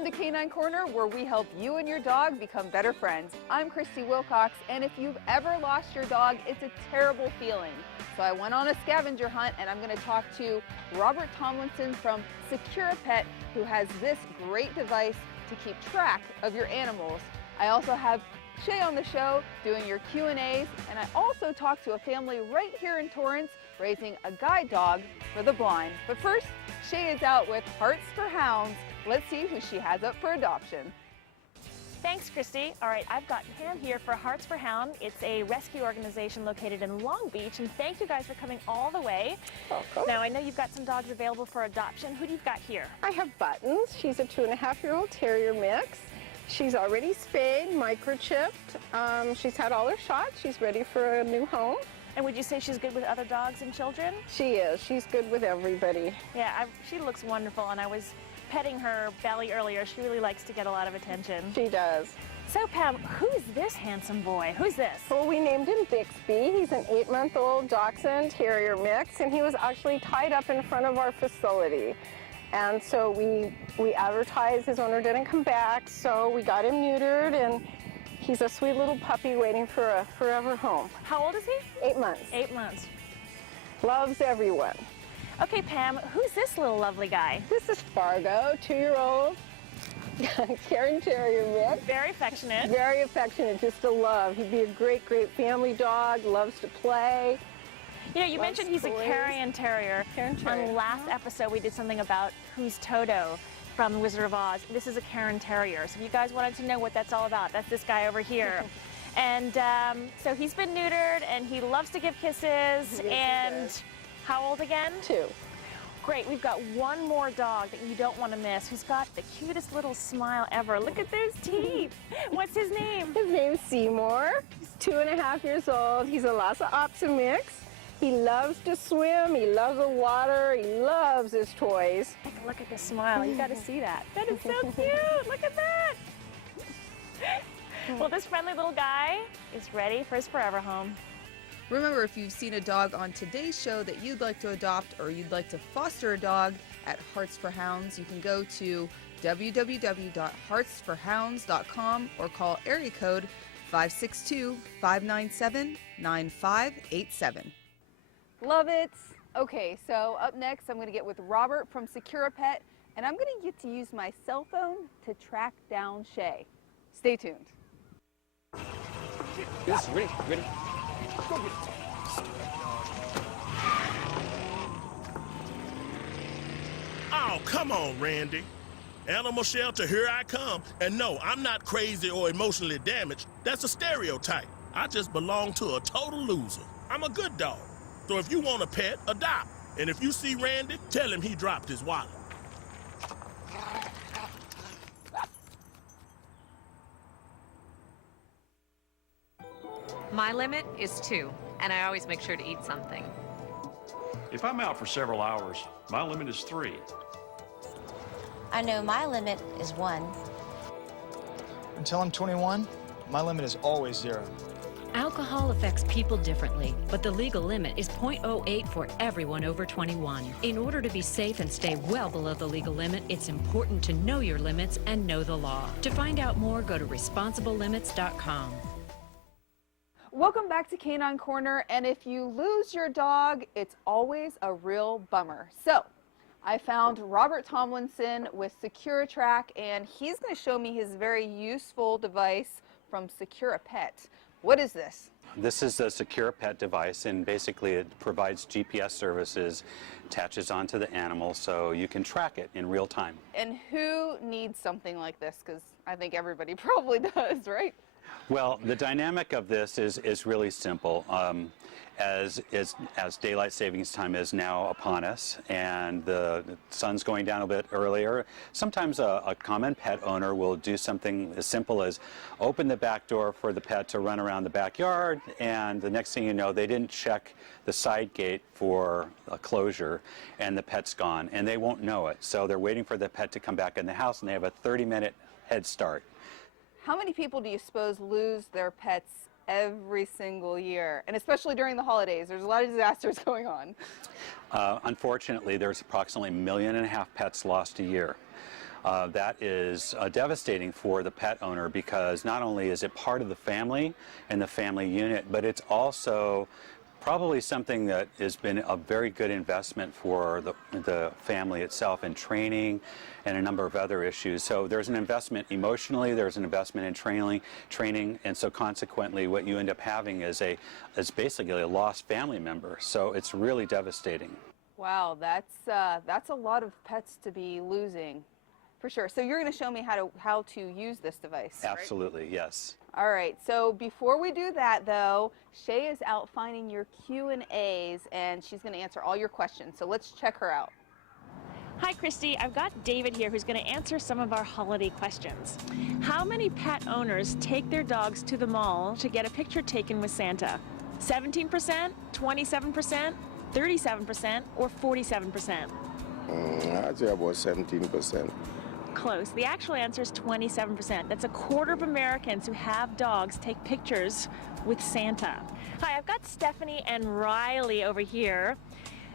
Welcome to Canine Corner, where we help you and your dog become better friends. I'm Christy Wilcox, and if you've ever lost your dog, it's a terrible feeling. So I went on a scavenger hunt, and I'm going to talk to Robert Tomlinson from SecuraTrac, who has this great device to keep track of your animals. I also have Shay on the show doing your Q&As, and I also talked to a family right here in Torrance raising a guide dog for the blind. But first, Shay is out with Hearts for Hounds. Let's see who she has up for adoption. Thanks, Christy. All right, I've got Pam here for Hearts for Hound. It's a rescue organization located in Long Beach, and thank you guys for coming all the way. Welcome. Now, I know you've got some dogs available for adoption. Who do you got here? I have Buttons. She's a 2.5-year-old terrier mix. She's already spayed, microchipped. She's had all her shots. She's ready for a new home. And would you say she's good with other dogs and children? She is. She's good with everybody. Yeah, she looks wonderful, and I was petting her belly earlier. She really likes to get a lot of attention. She does. So, Pam, who's this handsome boy? Who's this? Well, we named him Bixby. He's an 8-month-old Dachshund Terrier mix, and he was actually tied up in front of our facility. And so we advertised. His owner didn't come back, so we got him neutered, and he's a sweet little puppy waiting for a forever home. How old is he? 8 months. 8 months. Loves everyone. Okay, Pam, who's this little lovely guy? This is Fargo, 2-year-old Caring Terrier mix. Very affectionate. Very affectionate, just a love. He'd be a great, great family dog, loves to play. You know, you mentioned he's a Carrion Terrier. Caring Terrier. On the last episode, we did something about Who's Toto from The Wizard of Oz. This is a Cairn Terrier. So if you guys wanted to know what that's all about, that's this guy over here. And so he's been neutered, and he loves to give kisses. Yes, and how old again? 2. Great. We've got one more dog that you don't want to miss, who's got the cutest little smile ever. Look at those teeth. What's his name? His name's Seymour. He's 2.5 years old. He's a Lhasa Apso mix. He loves to swim. He loves the water. He loves his toys. Take a look at this smile. You got to see that. That is so cute. Look at that. Well, this friendly little guy is ready for his forever home. Remember, if you've seen a dog on today's show that you'd like to adopt or you'd like to foster a dog at Hearts for Hounds, you can go to www.heartsforhounds.com or call area code 562-597-9587. Love it. Okay, so up next I'm going to get with Robert from SecuraTrac, and I'm going to get to use my cell phone to track down Shay. Stay tuned. Yes, ready. Go get it. Oh, come on, Randy. Animal shelter, here I come. And no, I'm not crazy or emotionally damaged. That's a stereotype. I just belong to a total loser. I'm a good dog. So if you want a pet, adopt. And if you see Randy, tell him he dropped his wallet. My limit is 2, and I always make sure to eat something. If I'm out for several hours, my limit is 3. I know my limit is 1. Until I'm 21, my limit is always 0. Alcohol affects people differently, but the legal limit is .08 for everyone over 21. In order to be safe and stay well below the legal limit, it's important to know your limits and know the law. To find out more, go to responsiblelimits.com. Welcome back to Canine Corner, and if you lose your dog, it's always a real bummer. So, I found Robert Tomlinson with SecuraTrac, and he's going to show me his very useful device from SecuraPet. What is this? This is a SecuraPet device, and basically it provides GPS services, attaches onto the animal so you can track it in real time. And who needs something like this? Because I think everybody probably does, right? Well, the dynamic of this is really simple. As daylight savings time is now upon us and the sun's going down a bit earlier, sometimes a common pet owner will do something as simple as open the back door for the pet to run around the backyard, and the next thing you know, they didn't check the side gate for a closure and the pet's gone, and they won't know it. So they're waiting for the pet to come back in the house, and they have a 30-minute head start. How many people do you suppose lose their pets every single year? And especially during the holidays, there's a lot of disasters going on. Unfortunately, there's approximately 1.5 million pets lost a year. that is devastating for the pet owner, because not only is it part of the family and the family unit, but it's also probably something that has been a very good investment for the family itself in training and a number of other issues. So there's an investment emotionally, there's an investment in training, and so consequently what you end up having is basically a lost family member. So it's really devastating. Wow, that's a lot of pets to be losing, for sure. So you're going to show me how to use this device, right? Absolutely, yes. All right, so before we do that though, Shay is out finding your Q&As and she's going to answer all your questions. So let's check her out. Hi, Christy. I've got David here who's going to answer some of our holiday questions. How many pet owners take their dogs to the mall to get a picture taken with Santa? 17%, 27%, 37%, or 47%? I'd say about 17%. Close. The actual answer is 27%. That's a quarter of Americans who have dogs take pictures with Santa. Hi, I've got Stephanie and Riley over here.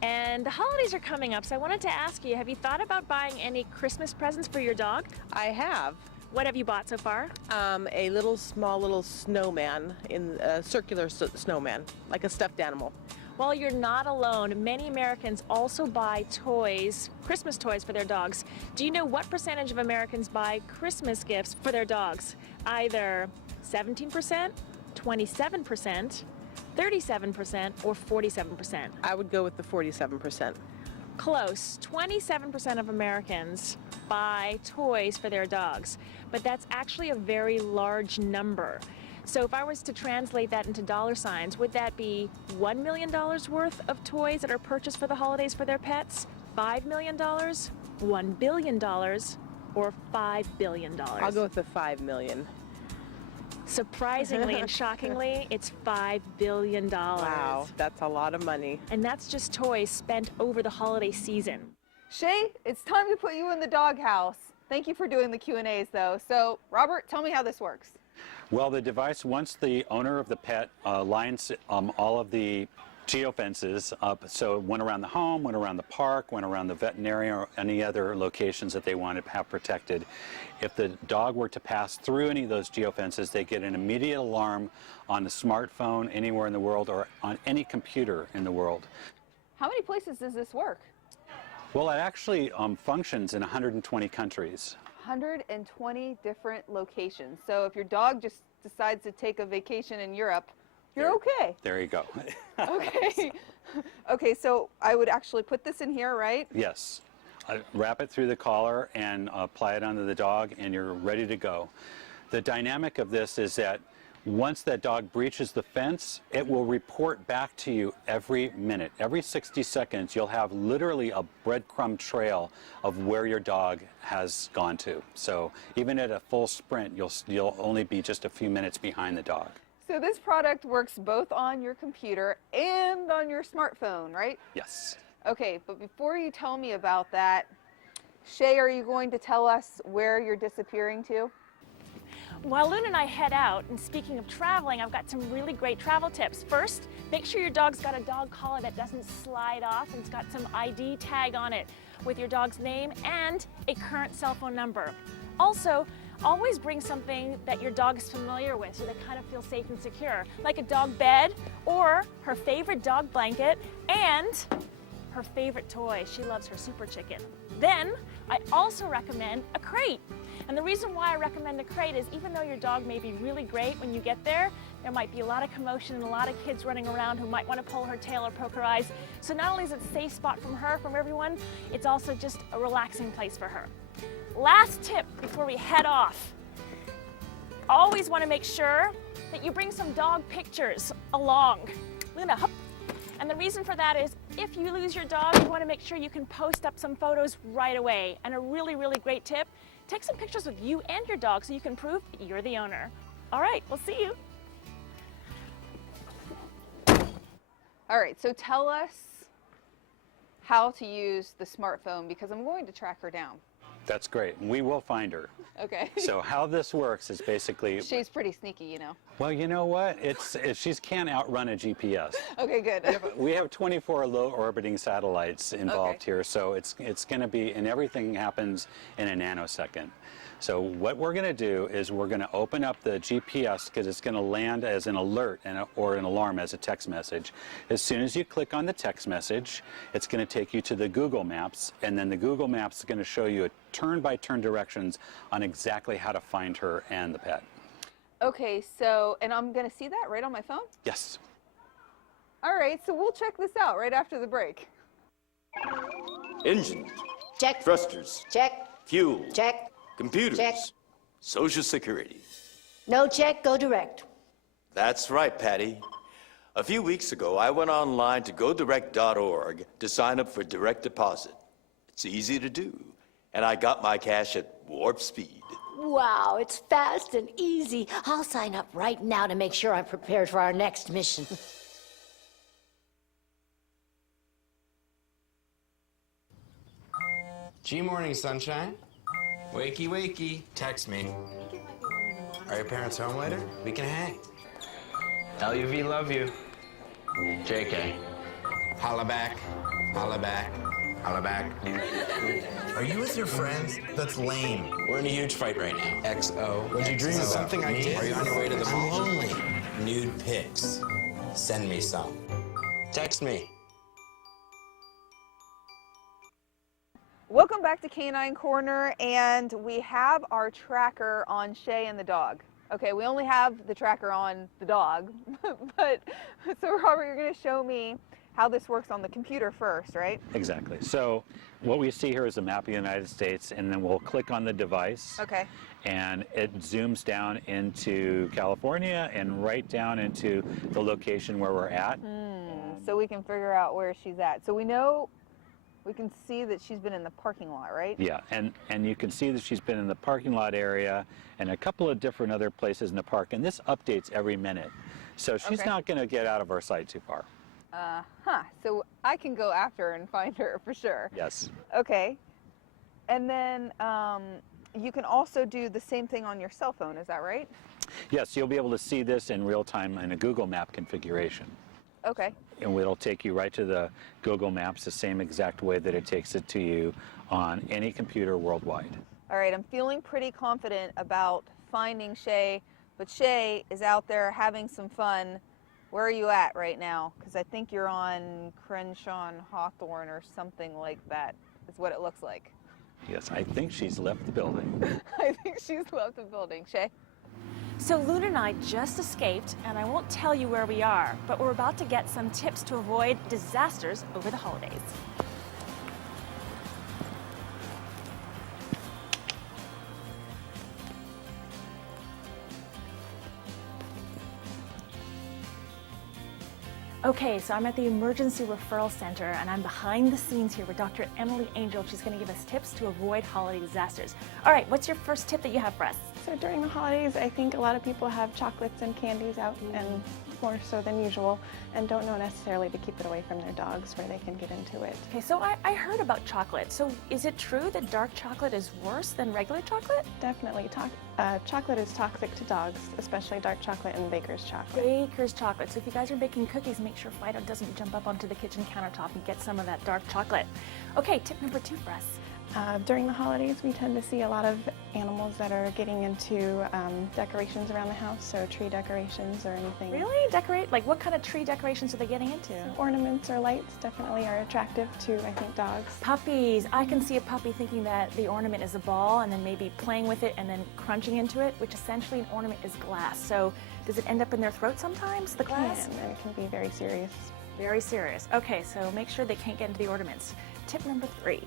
And the holidays are coming up, so I wanted to ask you, have you thought about buying any Christmas presents for your dog? I have. What have you bought so far? A small little snowman, in a circular snowman, like a stuffed animal. Well, you're not alone. Many Americans also buy toys, Christmas toys for their dogs. Do you know what percentage of Americans buy Christmas gifts for their dogs? Either 17%, 27%, 37%, or 47%? I would go with the 47%. Close. 27% of Americans buy toys for their dogs, but that's actually a very large number. So if I was to translate that into dollar signs, would that be $1 million worth of toys that are purchased for the holidays for their pets? $5 million, $1 billion, or $5 billion? I'll go with the 5 million. Surprisingly and shockingly, it's $5 billion. Wow, that's a lot of money. And that's just toys spent over the holiday season. Shay, it's time to put you in the doghouse. Thank you for doing the Q&As though. So Robert, tell me how this works. Well, the device, once the owner of the pet lines all of the geofences up, so one around the home, one around the park, one around the veterinarian, or any other locations that they want to have protected. If the dog were to pass through any of those geofences, they get an immediate alarm on a smartphone anywhere in the world or on any computer in the world. How many places does this work? Well, it actually functions in 120 countries. 120 different locations. So if your dog just decides to take a vacation in Europe, you're okay. There you go. Okay. Okay, so I would actually put this in here, right? Yes. Wrap it through the collar and apply it onto the dog, and you're ready to go. The dynamic of this is that once that dog breaches the fence, it will report back to you every minute. Every 60 seconds, you'll have literally a breadcrumb trail of where your dog has gone to. So even at a full sprint, you'll only be just a few minutes behind the dog. So this product works both on your computer and on your smartphone, right? Yes. Okay, but before you tell me about that, Shay, are you going to tell us where you're disappearing to? While Luna and I head out, and speaking of traveling, I've got some really great travel tips. First, make sure your dog's got a dog collar that doesn't slide off and it's got some ID tag on it with your dog's name and a current cell phone number. Also, always bring something that your dog is familiar with so they kind of feel safe and secure, like a dog bed or her favorite dog blanket and her favorite toy. She loves her Super Chicken. Then, I also recommend a crate. And the reason why I recommend a crate is even though your dog may be really great when you get there, there might be a lot of commotion and a lot of kids running around who might want to pull her tail or poke her eyes. So not only is it a safe spot from her, from everyone, it's also just a relaxing place for her. Last tip before we head off. Always want to make sure that you bring some dog pictures along. Luna, hop. And the reason for that is if you lose your dog, you want to make sure you can post up some photos right away. And a really, really great tip, take some pictures with you and your dog so you can prove that you're the owner. All right, we'll see you. All right, so tell us how to use the smartphone because I'm going to track her down. That's great. We will find her. Okay. So how this works is basically... She's pretty sneaky, you know. Well, you know what? She can't outrun a GPS. Okay, good. We have 24 low orbiting satellites involved here, so it's going to be, and everything happens in a nanosecond. So what we're going to do is we're going to open up the GPS because it's going to land as an alert or an alarm as a text message. As soon as you click on the text message, it's going to take you to the Google Maps, and then the Google Maps is going to show you a turn-by-turn directions on exactly how to find her and the pet. Okay, so, and I'm going to see that right on my phone? Yes. All right, so we'll check this out right after the break. Engine. Check. Thrusters. Check. Fuel. Check. Computers. Check. Social Security. No check, go direct. That's right, Patty. A few weeks ago, I went online to godirect.org to sign up for direct deposit. It's easy to do, and I got my cash at warp speed. Wow, it's fast and easy. I'll sign up right now to make sure I'm prepared for our next mission. G-morning, sunshine. Wakey, wakey. Text me. Are your parents home later? We can hang. LUV, love you. JK. Holla back. Holla back. Holla back. Are you with your friends? That's lame. We're in a huge fight right now. XO. What'd you dream about? Something I did. Are you on your way to the mall? I'm lonely. Nude pics. Send me some. Text me. Welcome back to Canine Corner, and we have our tracker on Shay and the dog. Okay, we only have the tracker on the dog, but so Robert, you're going to show me how this works on the computer first, right? Exactly. So what we see here is a map of the United States, and then we'll click on the device. Okay. And it zooms down into California and right down into the location where we're at. So we can figure out where she's at. So we know, we can see that she's been in the parking lot, right? Yeah, and you can see that she's been in the parking lot area and a couple of different other places in the park, and this updates every minute. So she's not going to get out of our sight too far. So I can go after her and find her for sure. Yes. Okay. And then you can also do the same thing on your cell phone, is that right? Yes, you'll be able to see this in real time in a Google Map configuration. Okay. And it'll take you right to the Google Maps the same exact way that it takes it to you on any computer worldwide. All right, I'm feeling pretty confident about finding Shay, but Shay is out there having some fun. Where are you at right now? Because I think you're on Crenshaw and Hawthorne or something like that, is what it looks like. Yes, I think she's left the building. I think she's left the building. Shay? So Luna and I just escaped, and I won't tell you where we are, but we're about to get some tips to avoid disasters over the holidays. Okay, so I'm at the Emergency Referral Center, and I'm behind the scenes here with Dr. Emily Angel. She's going to give us tips to avoid holiday disasters. All right, what's your first tip that you have for us? So during the holidays, I think a lot of people have chocolates and candies out, and more so than usual, and don't know necessarily to keep it away from their dogs where they can get into it. Okay, so I heard about chocolate. So is it true that dark chocolate is worse than regular chocolate? Definitely. Chocolate is toxic to dogs, especially dark chocolate and baker's chocolate. Baker's chocolate. So if you guys are baking cookies, make sure Fido doesn't jump up onto the kitchen countertop and get some of that dark chocolate. Okay, tip number 2 for us. During the holidays, we tend to see a lot of animals that are getting into decorations around the house, so tree decorations or anything. Really? Decorate? Like what kind of tree decorations are they getting into? So ornaments or lights definitely are attractive to, I think, dogs. Puppies. I can see a puppy thinking that the ornament is a ball and then maybe playing with it and then crunching into it, which essentially an ornament is glass. So does it end up in their throat sometimes, the glass? It can, and it can be very serious. Very serious. Okay, so make sure they can't get into the ornaments. Tip number 3.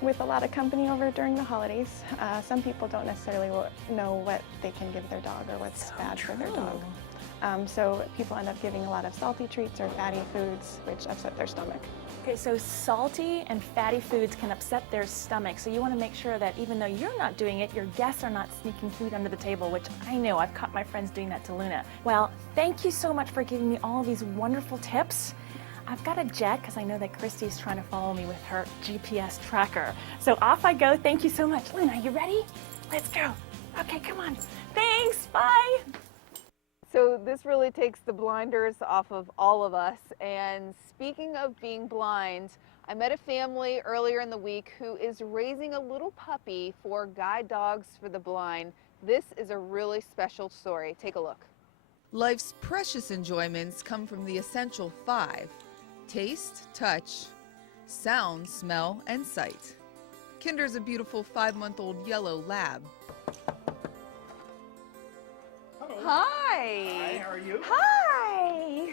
With a lot of company over during the holidays, some people don't necessarily know what they can give their dog or what's bad for their dog. So people end up giving a lot of salty treats or fatty foods, which upset their stomach. Okay, so salty and fatty foods can upset their stomach, so you want to make sure that even though you're not doing it, your guests are not sneaking food under the table, which I know I've caught my friends doing that to Luna. Well, thank you so much for giving me all of these wonderful tips. I've got a jet because I know that Christy's trying to follow me with her GPS tracker. So off I go. Thank you so much. Lynn, are you ready? Let's go. Okay, come on. Thanks, bye. So this really takes the blinders off of all of us. And speaking of being blind, I met a family earlier in the week who is raising a little puppy for guide dogs for the blind. This is a really special story. Take a look. Life's precious enjoyments come from the essential 5: taste, touch, sound, smell, and sight. Kinder's a beautiful 5-month-old yellow lab. Hi. Hi, how are you? Hi.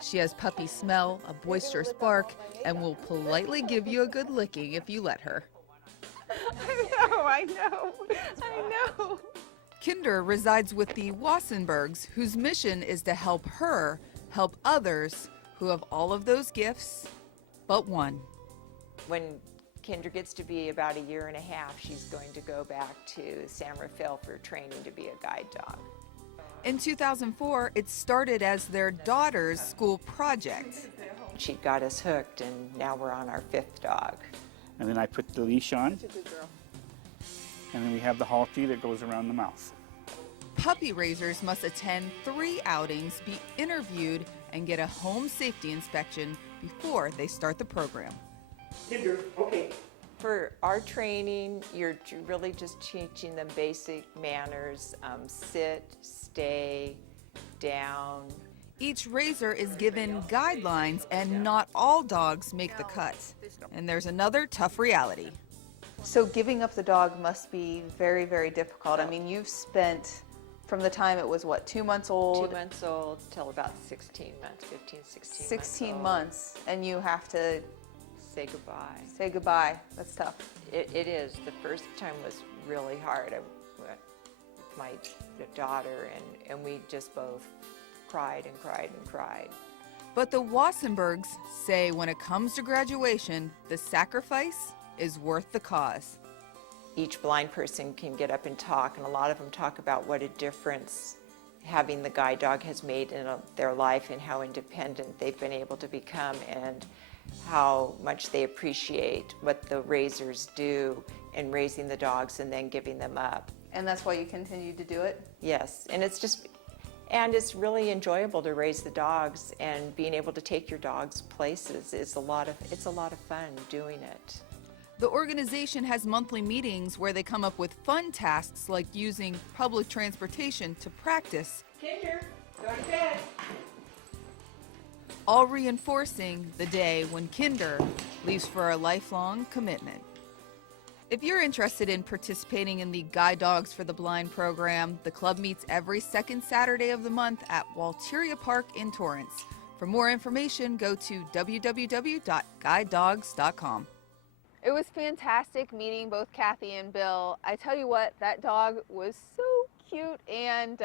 She has puppy smell, a boisterous bark, and will politely give you a good licking if you let her. I know. Kinder resides with the Wassenbergs, whose mission is to help her help others who have all of those gifts, but one. When Kinder gets to be about 1.5 years, she's going to go back to San Rafael for training to be a guide dog. In 2004, it started as their daughter's school project. She got us hooked, and now we're on our 5th dog. And then I put the leash on. And then we have the halty that goes around the mouth. Puppy raisers must attend 3 outings, be interviewed, and get a home safety inspection before they start the program. Kinder, okay. For our training, you're really just teaching them basic manners, sit, stay, down. Each raiser is given guidelines, and not all dogs make the cut. And there's another tough reality. So giving up the dog must be very, very difficult. I mean, you've spent, from the time it was, what, 2 months old? 2 months old till about 16 months, 15, 16 months 16 months, and you have to say goodbye. Say goodbye. That's tough. It is. The first time was really hard. I went with my daughter, and we just both cried and cried and cried. But the Wassenbergs say when it comes to graduation, the sacrifice is worth the cause. Each blind person can get up and talk, and a lot of them talk about what a difference having the guide dog has made in their life and how independent they've been able to become, and how much they appreciate what the raisers do in raising the dogs and then giving them up. And that's why you continue to do it? Yes, and it's really enjoyable to raise the dogs, and being able to take your dogs places is a lot of fun doing it. The organization has monthly meetings where they come up with fun tasks like using public transportation to practice. Kinder, go to bed. All reinforcing the day when Kinder leaves for a lifelong commitment. If you're interested in participating in the Guide Dogs for the Blind program, the club meets every second Saturday of the month at Walteria Park in Torrance. For more information, go to www.guidedogs.com. It was fantastic meeting both Kathy and Bill. I tell you what, that dog was so cute, and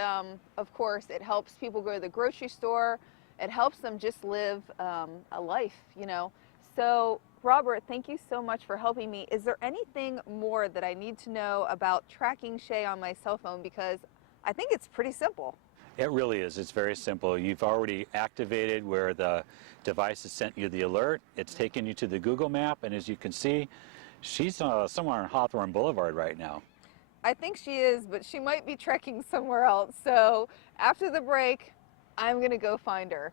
of course it helps people go to the grocery store. It helps them just live a life, you know. So Robert, thank you so much for helping me. Is there anything more that I need to know about tracking Shay on my cell phone? Because I think it's pretty simple. It really is. It's very simple. You've already activated where the device has sent you the alert. It's taken you to the Google map, and as you can see, she's somewhere on Hawthorne Boulevard right now. I think she is, but she might be trekking somewhere else. So after the break, I'm gonna go find her.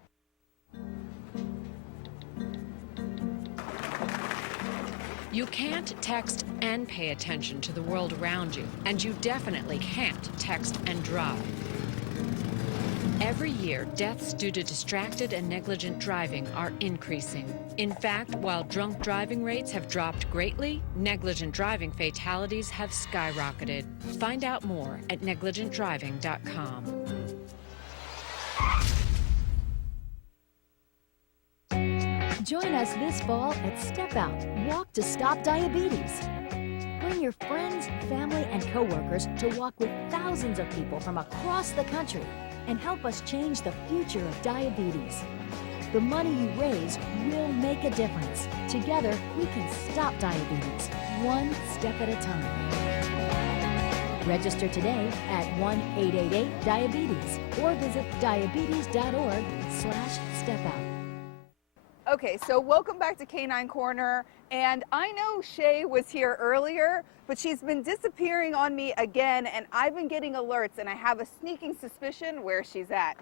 You can't text and pay attention to the world around you, and you definitely can't text and drive. Every year, deaths due to distracted and negligent driving are increasing. In fact, while drunk driving rates have dropped greatly, negligent driving fatalities have skyrocketed. Find out more at negligentdriving.com. Join us this fall at Step Out, Walk to Stop Diabetes. Bring your friends, family, and coworkers to walk with thousands of people from across the country and help us change the future of diabetes. The money you raise will make a difference. Together, we can stop diabetes, one step at a time. Register today at 1-888-DIABETES or visit diabetes.org/stepout. Okay, so welcome back to Canine Corner, and I know Shay was here earlier, but she's been disappearing on me again, and I've been getting alerts, and I have a sneaking suspicion where she's at.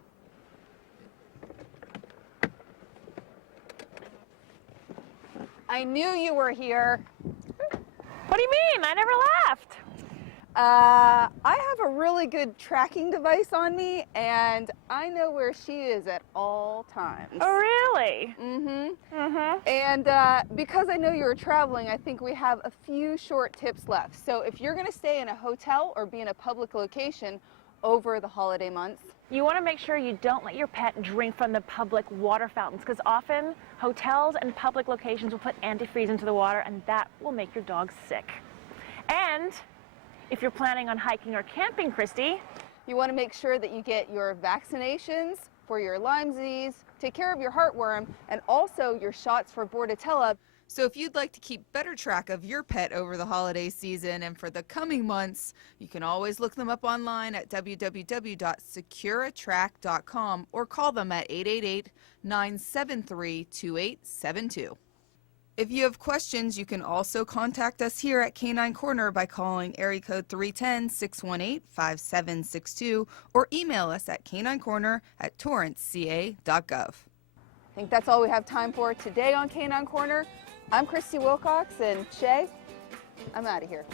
I knew you were here. What do you mean? I never left. I have a really good tracking device on me, and I know where she is at all times. Oh, really? And because I know you were traveling, I think we have a few short tips left. So if you're going to stay in a hotel or be in a public location over the holiday months, you want to make sure you don't let your pet drink from the public water fountains, because often hotels and public locations will put antifreeze into the water, and that will make your dog sick. And if you're planning on hiking or camping, Christy, you want to make sure that you get your vaccinations for your Lyme disease, take care of your heartworm, and also your shots for Bordetella. So if you'd like to keep better track of your pet over the holiday season and for the coming months, you can always look them up online at www.SecuraTrac.com or call them at 888-973-2872. If you have questions, you can also contact us here at Canine Corner by calling area code 310-618-5762 or email us at caninecorner@torranceca.gov. I think that's all we have time for today on Canine Corner. I'm Christy Wilcox, and Shay, I'm out of here.